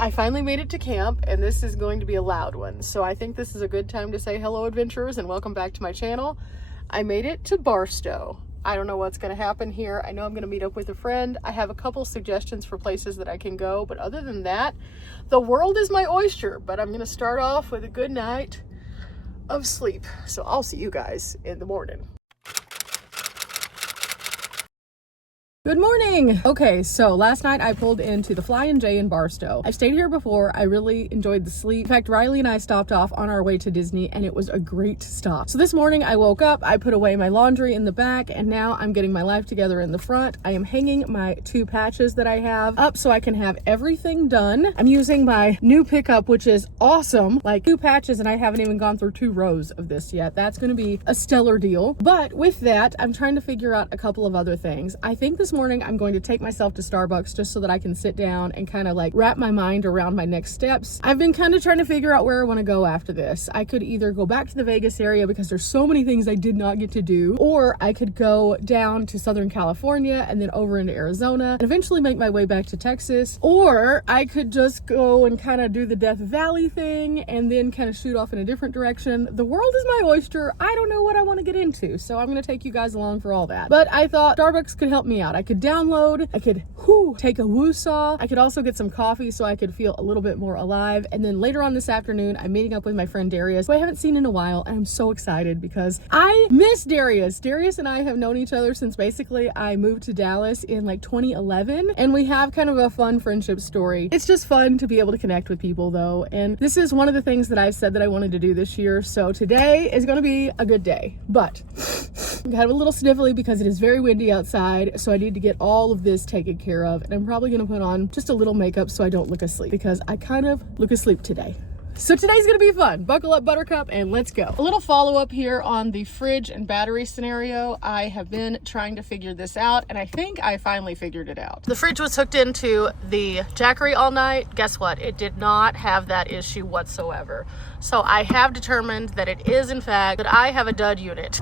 I finally made it to camp, and this is going to be a loud one. So I think this is a good time to say hello, adventurers, and welcome back to my channel. I made it to Barstow. I don't know what's going to happen here. I know I'm going to meet up with a friend. I have a couple suggestions for places that I can go, but other than that, the world is my oyster. But I'm going to start off with a good night of sleep. So I'll see you guys in the morning. Good morning. Okay, so last night I pulled into the Flying J in Barstow. I've stayed here before. I really enjoyed the sleep. In fact, Riley and I stopped off on our way to Disney, and it was a great stop. So this morning I woke up, I put away my laundry in the back, and now I'm getting my life together in the front. I am hanging my 2 patches that I have up so I can have everything done. I'm using my new pickup, which is awesome. Like 2 patches, and I haven't even gone through 2 rows of this yet. That's going to be a stellar deal. But with that, I'm trying to figure out a couple of other things. I think this morning I'm going to take myself to Starbucks just so that I can sit down and kind of like wrap my mind around my next steps. I've been kind of trying to figure out where I want to go after this. I could either go back to the Vegas area because there's so many things I did not get to do, or I could go down to Southern California and then over into Arizona and eventually make my way back to Texas, or I could just go and kind of do the Death Valley thing and then kind of shoot off in a different direction. The world is my oyster. I don't know what I want to get into, so I'm going to take you guys along for all that. But I thought Starbucks could help me out. I could download, I could take a woo-saw. I could also get some coffee so I could feel a little bit more alive. And then later on this afternoon, I'm meeting up with my friend Darius, who I haven't seen in a while. And I'm so excited because I miss Darius. Darius and I have known each other since basically I moved to Dallas in like 2011. And we have kind of a fun friendship story. It's just fun to be able to connect with people though. And this is one of the things that I've said that I wanted to do this year. So today is going to be a good day. But I'm kind of a little sniffly because it is very windy outside. So I need to get all of this taken care of, and I'm probably going to put on just a little makeup so I don't look asleep, because I kind of look asleep today. So today's gonna be fun. Buckle up, Buttercup, and let's go. A little follow-up here on the fridge and battery scenario. I have been trying to figure this out, and I think I finally figured it out. The fridge was hooked into the Jackery all night. Guess what? It did not have that issue whatsoever. So I have determined that it is, in fact, that I have a dud unit.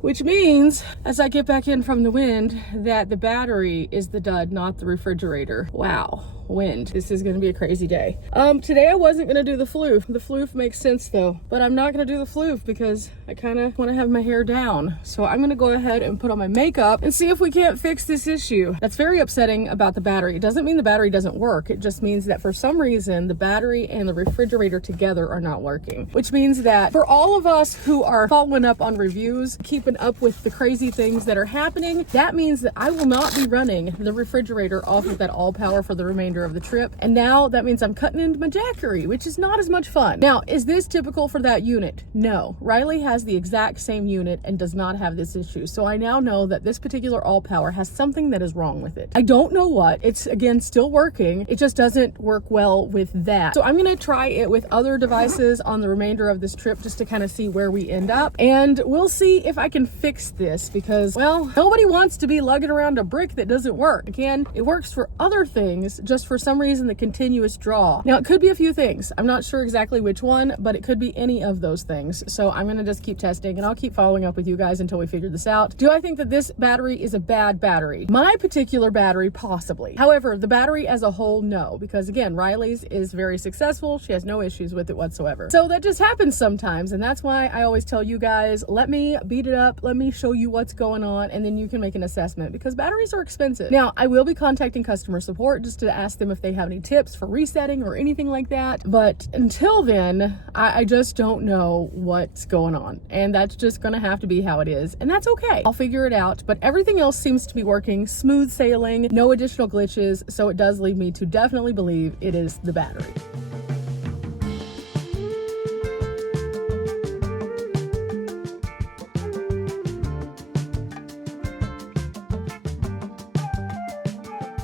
Which means, as I get back in from the wind, that the battery is the dud, not the refrigerator. Wow, wind. This is gonna be a crazy day. Today I wasn't gonna do the floof. The floof makes sense though, but I'm not gonna do the floof because I kinda wanna have my hair down. So I'm gonna go ahead and put on my makeup and see if we can't fix this issue. That's very upsetting about the battery. It doesn't mean the battery doesn't work. It just means that for some reason, the battery and the refrigerator together are not working. Which means that for all of us who are following up on reviews, keeping up with the crazy things that are happening, that means that I will not be running the refrigerator off of that all power for the remainder of the trip. And now that means I'm cutting into my Jackery, which is not as much fun. Now, is this typical for that unit? No. Riley has the exact same unit and does not have this issue. So I now know that this particular all power has something that is wrong with it. I don't know what. It's, again, still working. It just doesn't work well with that. So I'm gonna try it with other devices on the remainder of this trip just to kind of see where we end up. And we'll see if I can fix this because, well, nobody wants to be lugging around a brick that doesn't work. Again, it works for other things, just for some reason the continuous draw. Now, it could be a few things. I'm not sure exactly which one, but it could be any of those things. So I'm gonna just keep testing, and I'll keep following up with you guys until we figure this out. Do I think that this battery is a bad battery? My particular battery, possibly. However, the battery as a whole, no, because again, Riley's is very successful. She has no issues with it whatsoever. So that just happens sometimes, and that's why I always tell you guys, let me beat it up, let me show you what's going on, and then you can make an assessment, because batteries are expensive. Now, I will be contacting customer support just to ask them if they have any tips for resetting or anything like that, but until then, I just don't know what's going on, and that's just gonna have to be how it is, and that's okay. I'll figure it out, but everything else seems to be working, smooth sailing, no additional glitches, so it does lead me to definitely believe it is the battery.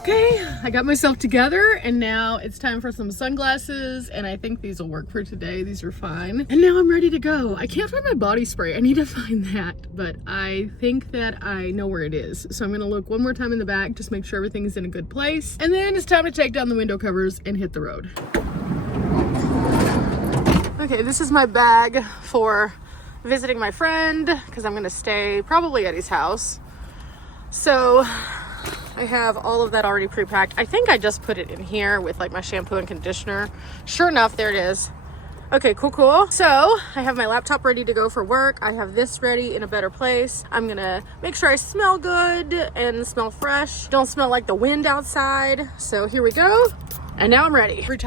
Okay, I got myself together, and now it's time for some sunglasses, and I think these will work for today. These are fine. And now I'm ready to go. I can't find my body spray. I need to find that, but I think that I know where it is. So I'm gonna look one more time in the back, just make sure everything's in a good place. And then it's time to take down the window covers and hit the road. Okay, this is my bag for visiting my friend, because I'm gonna stay probably at his house. So I have all of that already pre-packed. I think I just put it in here with like my shampoo and conditioner. Sure enough, there it is. Okay, cool. So I have my laptop ready to go for work. I have this ready in a better place. I'm gonna make sure I smell good and smell fresh. Don't smell like the wind outside. So here we go. And now I'm ready. Every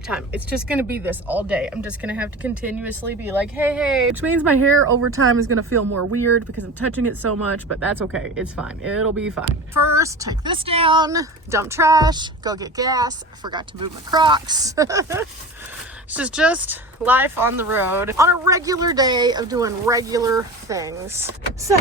time. It's just gonna be this all day. I'm just gonna have to continuously be like, hey, which means my hair over time is gonna feel more weird because I'm touching it so much, but that's okay. It's fine. It'll be fine. First, take this down, dump trash, go get gas. I forgot to move my Crocs. This is just life on the road on a regular day of doing regular things. So,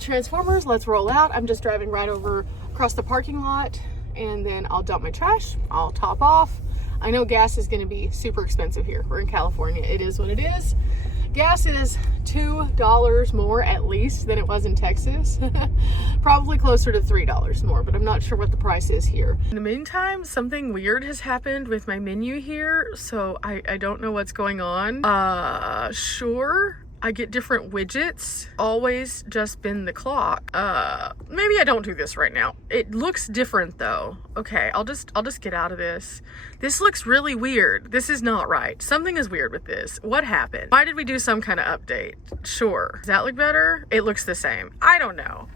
Transformers, let's roll out. I'm just driving right over across the parking lot, and then I'll dump my trash. I'll top off. I know gas is going to be super expensive here. We're in California. It is what it is. Gas is $2 more at least than it was in Texas. Probably closer to $3 more, but I'm not sure what the price is here. In the meantime, something weird has happened with my menu here, so I don't know what's going on. Sure. I get different widgets. Always just been the clock. Maybe I don't do this right now. It looks different though. Okay, I'll just get out of this. This looks really weird. This is not right. Something is weird with this. What happened? Why did we do some kind of update? Sure. Does that look better? It looks the same. I don't know.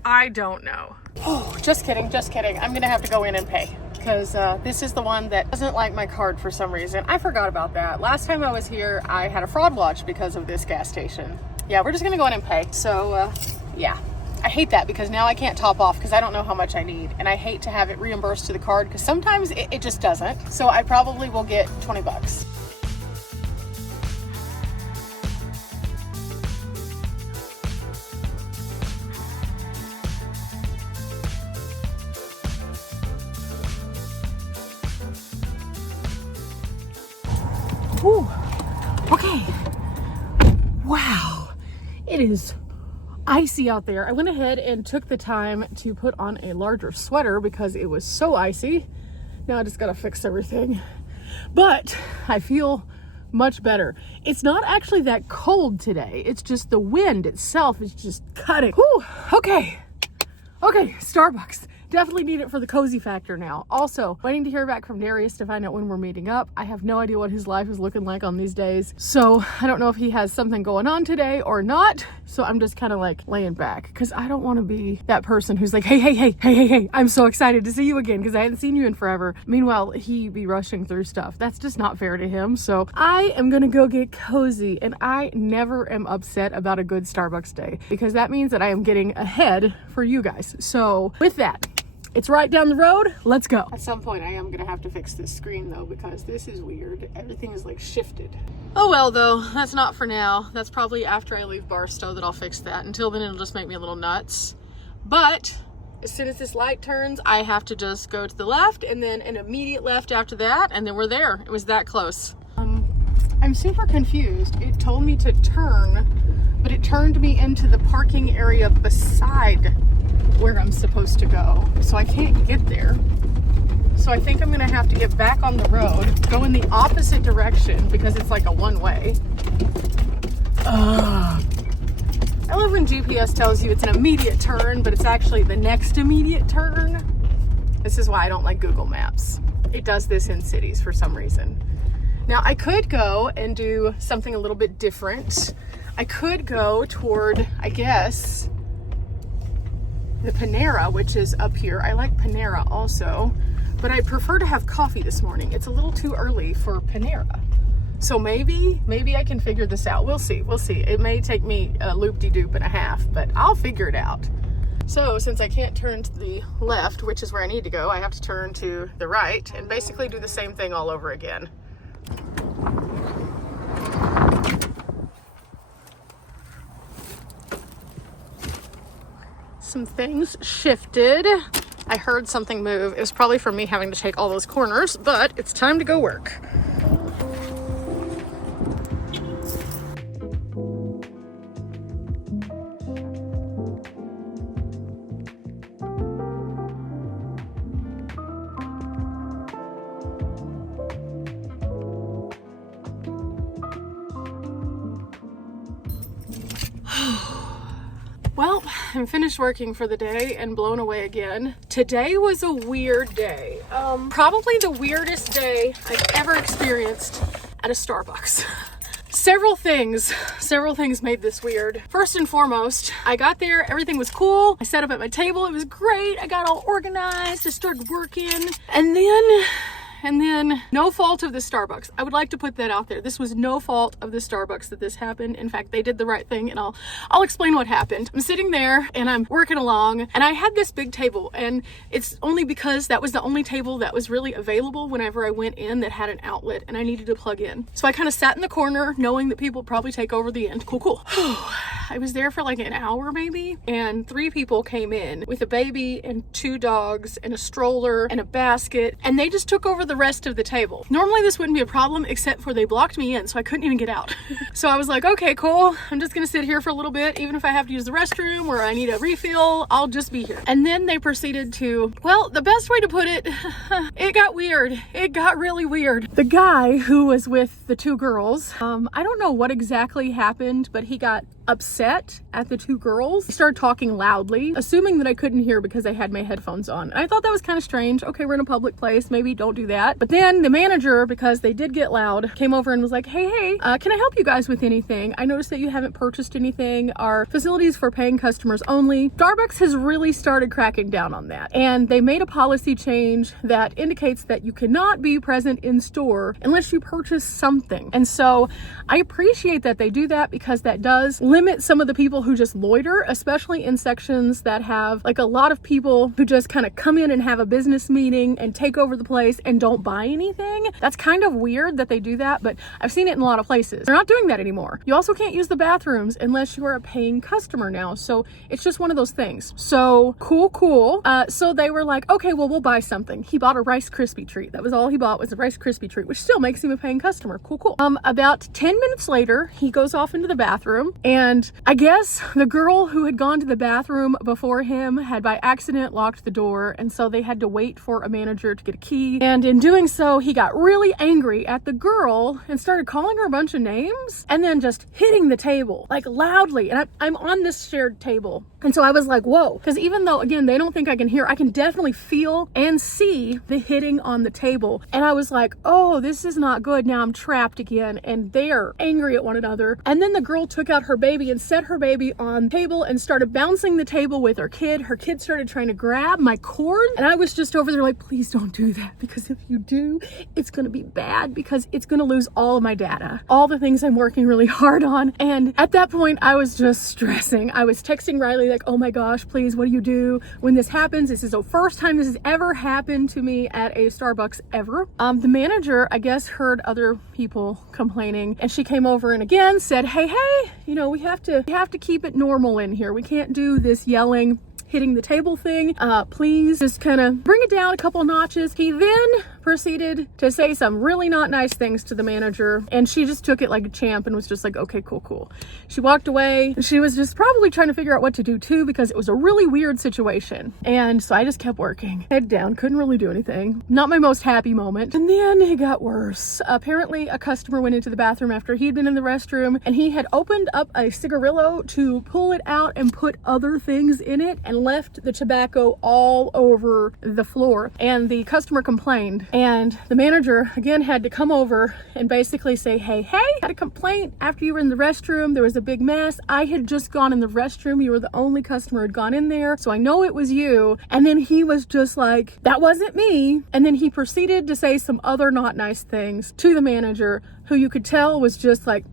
Oh, just kidding. I'm gonna have to go in and pay, because this is the one that doesn't like my card for some reason. I forgot about that. Last time I was here, I had a fraud watch because of this gas station. Yeah, we're just gonna go in and pay. So yeah, I hate that because now I can't top off because I don't know how much I need. And I hate to have it reimbursed to the card because sometimes it just doesn't. So I probably will get 20 bucks. Whew. Okay. Wow. It is icy out there. I went ahead and took the time to put on a larger sweater because it was so icy. Now I just gotta fix everything. But I feel much better. It's not actually that cold today. It's just the wind itself is just cutting. Whew. Okay, Starbucks. Definitely need it for the cozy factor now. Also, waiting to hear back from Darius to find out when we're meeting up. I have no idea what his life is looking like on these days. So I don't know if he has something going on today or not. So I'm just kind of like laying back because I don't want to be that person who's like, hey, I'm so excited to see you again because I hadn't seen you in forever. Meanwhile, he be rushing through stuff. That's just not fair to him. So I am going to go get cozy, and I never am upset about a good Starbucks day because that means that I am getting ahead for you guys. So with that, it's right down the road. Let's go. At some point, I am gonna have to fix this screen though, because this is weird. Everything is like shifted. Oh well though, that's not for now. That's probably after I leave Barstow that I'll fix that. Until then, it'll just make me a little nuts. But as soon as this light turns, I have to just go to the left and then an immediate left after that, and then we're there. It was that close. I'm super confused. It told me to turn, but it turned me into the parking area beside where I'm supposed to go. So I can't get there. So I think I'm gonna have to get back on the road, go in the opposite direction because it's like a one-way. I love when GPS tells you it's an immediate turn, but it's actually the next immediate turn. This is why I don't like Google Maps. It does this in cities for some reason. Now I could go and do something a little bit different. I could go toward, I guess, the Panera, which is up here. I like Panera also, but I prefer to have coffee this morning. It's a little too early for Panera. So maybe I can figure this out. We'll see. It may take me a loop-de-doop and a half, but I'll figure it out. So since I can't turn to the left, which is where I need to go, I have to turn to the right and basically do the same thing all over again. Some things shifted. I heard something move. It was probably from me having to take all those corners, but it's time to go work. Well, I'm I'm finished working for the day and blown away again. Today was a weird day. Probably the weirdest day I've ever experienced at a Starbucks. Several things made this weird. First and foremost, I got there, everything was cool. I sat up at my table, it was great. I got all organized, I started working, and then no fault of the Starbucks. I would like to put that out there. This was no fault of the Starbucks that this happened. In fact, they did the right thing, and I'll explain what happened. I'm sitting there and I'm working along, and I had this big table, and it's only because that was the only table that was really available whenever I went in that had an outlet and I needed to plug in. So I kind of sat in the corner knowing that people would probably take over the end. Cool. I was there for like an hour maybe, and 3 people came in with a baby and 2 dogs and a stroller and a basket, and they just took over the rest of the table. Normally this wouldn't be a problem, except for they blocked me in, so I couldn't even get out. So I was like, okay, cool. I'm just gonna sit here for a little bit. Even if I have to use the restroom or I need a refill, I'll just be here. And then they proceeded to, well, the best way to put it, it got weird. It got really weird. The guy who was with the 2 girls, I don't know what exactly happened, but he got upset at the 2 girls. He started talking loudly, assuming that I couldn't hear because I had my headphones on. And I thought that was kind of strange. Okay, we're in a public place, maybe don't do that. But then the manager, because they did get loud, came over and was like, hey, can I help you guys with anything? I noticed that you haven't purchased anything. Our facilities for paying customers only. Starbucks has really started cracking down on that. And they made a policy change that indicates that you cannot be present in store unless you purchase something. And so I appreciate that they do that, because that does limit some of the people who just loiter, especially in sections that have like a lot of people who just kind of come in and have a business meeting and take over the place and don't buy anything. That's kind of weird that they do that, but I've seen it in a lot of places. They're not doing that anymore. You also can't use the bathrooms unless you are a paying customer now. So it's just one of those things. So cool. So they were like, okay, well, we'll buy something. He bought a Rice Krispie treat. That was all he bought, was a Rice Krispie treat, which still makes him a paying customer. Cool. About 10 minutes later, he goes off into the bathroom, and I guess the girl who had gone to the bathroom before him had by accident locked the door, and so they had to wait for a manager to get a key. And in doing so, he got really angry at the girl and started calling her a bunch of names and then just hitting the table like loudly. And I'm on this shared table. And so I was like, whoa, because even though, again, they don't think I can hear, I can definitely feel and see the hitting on the table. And I was like, oh, this is not good. Now I'm trapped again. And they're angry at one another. And then the girl took out her baby and set her baby on the table and started bouncing the table with her kid. Her kid started trying to grab my cord. And I was just over there like, please don't do that, because if you do, it's going to be bad, because it's going to lose all of my data, all the things I'm working really hard on. And at that point, I was just stressing. I was texting Riley like, oh my gosh, please, what do you do when this happens? This is the first time this has ever happened to me at a Starbucks ever. The manager, I guess, heard other people complaining, and she came over and again said, hey, you know, we have to keep it normal in here. We can't do this yelling, hitting the table thing. Please just kind of bring it down a couple notches. He then proceeded to say some really not nice things to the manager, and she just took it like a champ and was just like, okay, cool. She walked away. She was just probably trying to figure out what to do too, because it was a really weird situation. And so I just kept working, head down, couldn't really do anything. Not my most happy moment. And then it got worse. Apparently a customer went into the bathroom after he'd been in the restroom, and he had opened up a cigarillo to pull it out and put other things in it, and left the tobacco all over the floor. And the customer complained, and the manager again had to come over and basically say, hey, had a complaint after you were in the restroom. There was a big mess. I had just gone in the restroom. You were the only customer who had gone in there, so I know it was you. And then he was just like, that wasn't me. And then he proceeded to say some other not nice things to the manager, who you could tell was just like,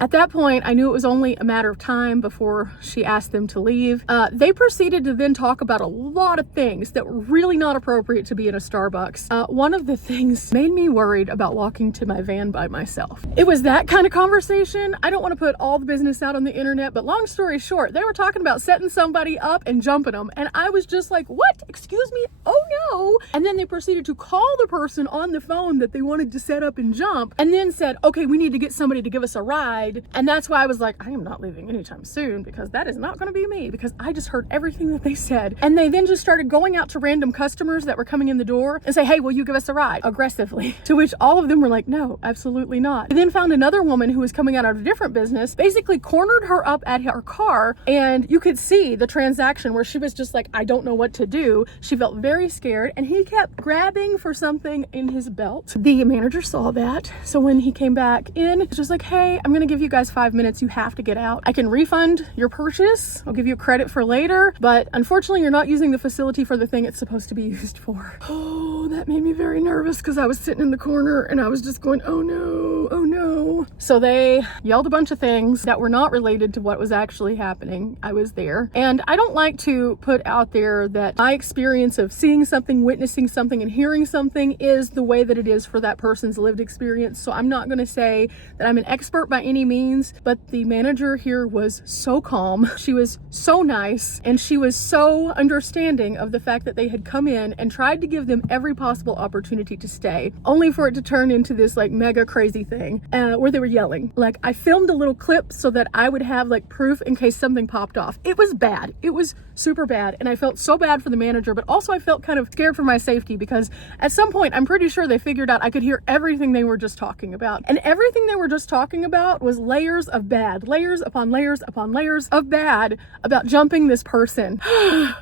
At that point, I knew it was only a matter of time before she asked them to leave. They proceeded to then talk about a lot of things that were really not appropriate to be in a Starbucks. One of the things made me worried about walking to my van by myself. It was that kind of conversation. I don't want to put all the business out on the internet, but long story short, they were talking about setting somebody up and jumping them. And I was just like, what? Excuse me? Oh no. And then they proceeded to call the person on the phone that they wanted to set up and jump, and then said, okay, we need to get somebody to give us a ride lied. And that's why I was like, I am not leaving anytime soon, because that is not going to be me, because I just heard everything that they said. And they then just started going out to random customers that were coming in the door and say, hey, will you give us a ride? Aggressively. To which all of them were like, no, absolutely not. They then found another woman who was coming out of a different business, basically cornered her up at her car, and you could see the transaction where she was just like, I don't know what to do. She felt very scared, and he kept grabbing for something in his belt. The manager saw that, so when he came back in, it's just like, hey, I'm gonna give you guys 5 minutes. You have to get out. I can refund your purchase. I'll give you credit for later, but unfortunately you're not using the facility for the thing it's supposed to be used for. Oh, that made me very nervous, because I was sitting in the corner and I was just going, oh no, oh no. So they yelled a bunch of things that were not related to what was actually happening. I was there, and I don't like to put out there that my experience of seeing something, witnessing something, and hearing something is the way that it is for that person's lived experience. So I'm not going to say that I'm an expert by any means, but the manager here was so calm. She was so nice, and she was so understanding of the fact that they had come in and tried to give them every possible opportunity to stay, only for it to turn into this like mega crazy thing where they were yelling. Like, I filmed a little clip so that I would have like proof in case something popped off. It was bad. It was super bad, and I felt so bad for the manager, but also I felt kind of scared for my safety, because at some point I'm pretty sure they figured out I could hear everything they were just talking about, and everything they were just talking about was layers of bad, layers upon layers upon layers of bad about jumping this person.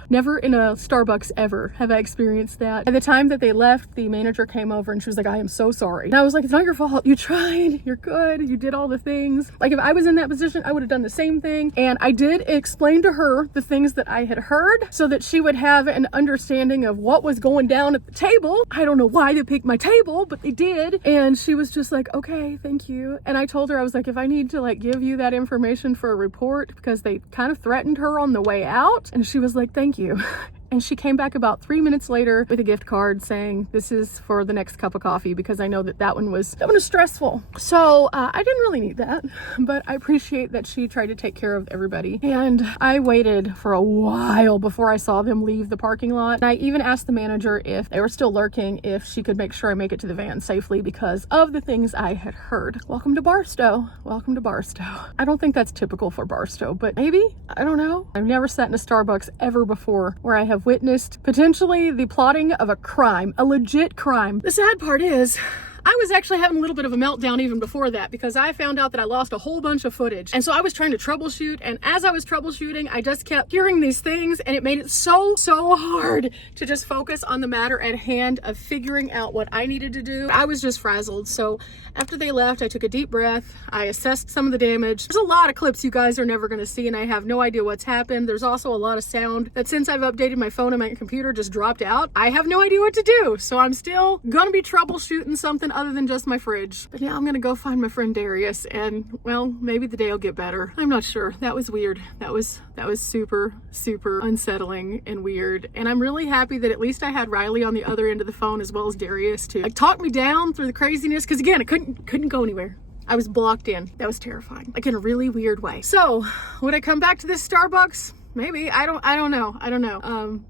Never in a Starbucks ever have I experienced that. By the time that they left, the manager came over and she was like, I am so sorry. And I was like, it's not your fault. You tried, you're good, you did all the things. Like, if I was in that position, I would have done the same thing. And I did explain to her the things that I had heard so that she would have an understanding of what was going down at the table. I don't know why they picked my table, but they did. And she was just like, okay, thank you. And I told her, I was like, if I need to like give you that information for a report, because they kind of threatened her on the way out. And she was like, thank you. And she came back about 3 minutes later with a gift card saying, this is for the next cup of coffee, because I know that one was stressful. So I didn't really need that, but I appreciate that she tried to take care of everybody. And I waited for a while before I saw them leave the parking lot. And I even asked the manager if they were still lurking, if she could make sure I make it to the van safely, because of the things I had heard. Welcome to Barstow. Welcome to Barstow. I don't think that's typical for Barstow, but maybe, I don't know. I've never sat in a Starbucks ever before where I have witnessed potentially the plotting of a crime, a legit crime. The sad part is, I was actually having a little bit of a meltdown even before that, because I found out that I lost a whole bunch of footage. And so I was trying to troubleshoot, and as I was troubleshooting, I just kept hearing these things, and it made it so hard to just focus on the matter at hand of figuring out what I needed to do. I was just frazzled. So after they left, I took a deep breath. I assessed some of the damage. There's a lot of clips you guys are never going to see, and I have no idea what's happened. There's also a lot of sound that, since I've updated my phone and my computer, just dropped out. I have no idea what to do. So I'm still gonna be troubleshooting something other than just my fridge. But now I'm gonna go find my friend Darius, and well, maybe the day will get better. I'm not sure. That was weird. That was super unsettling and weird. And I'm really happy that at least I had Riley on the other end of the phone, as well as Darius, to like talk me down through the craziness, because again, I couldn't go anywhere. I was blocked in. That was terrifying, like in a really weird way. So would I come back to this Starbucks? Maybe. I don't know.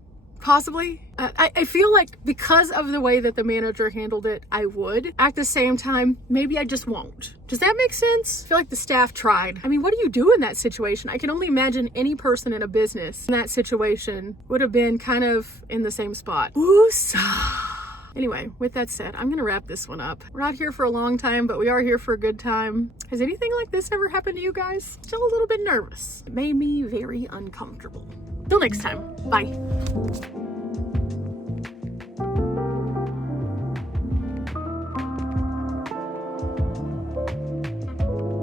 Possibly. I feel like because of the way that the manager handled it, I would. At the same time, maybe I just won't. Does that make sense? I feel like the staff tried. I mean, what do you do in that situation? I can only imagine any person in a business in that situation would have been kind of in the same spot. Woosah. Anyway, with that said, I'm gonna wrap this one up. We're not here for a long time, but we are here for a good time. Has anything like this ever happened to you guys? Still a little bit nervous. It made me very uncomfortable. Till next time, bye.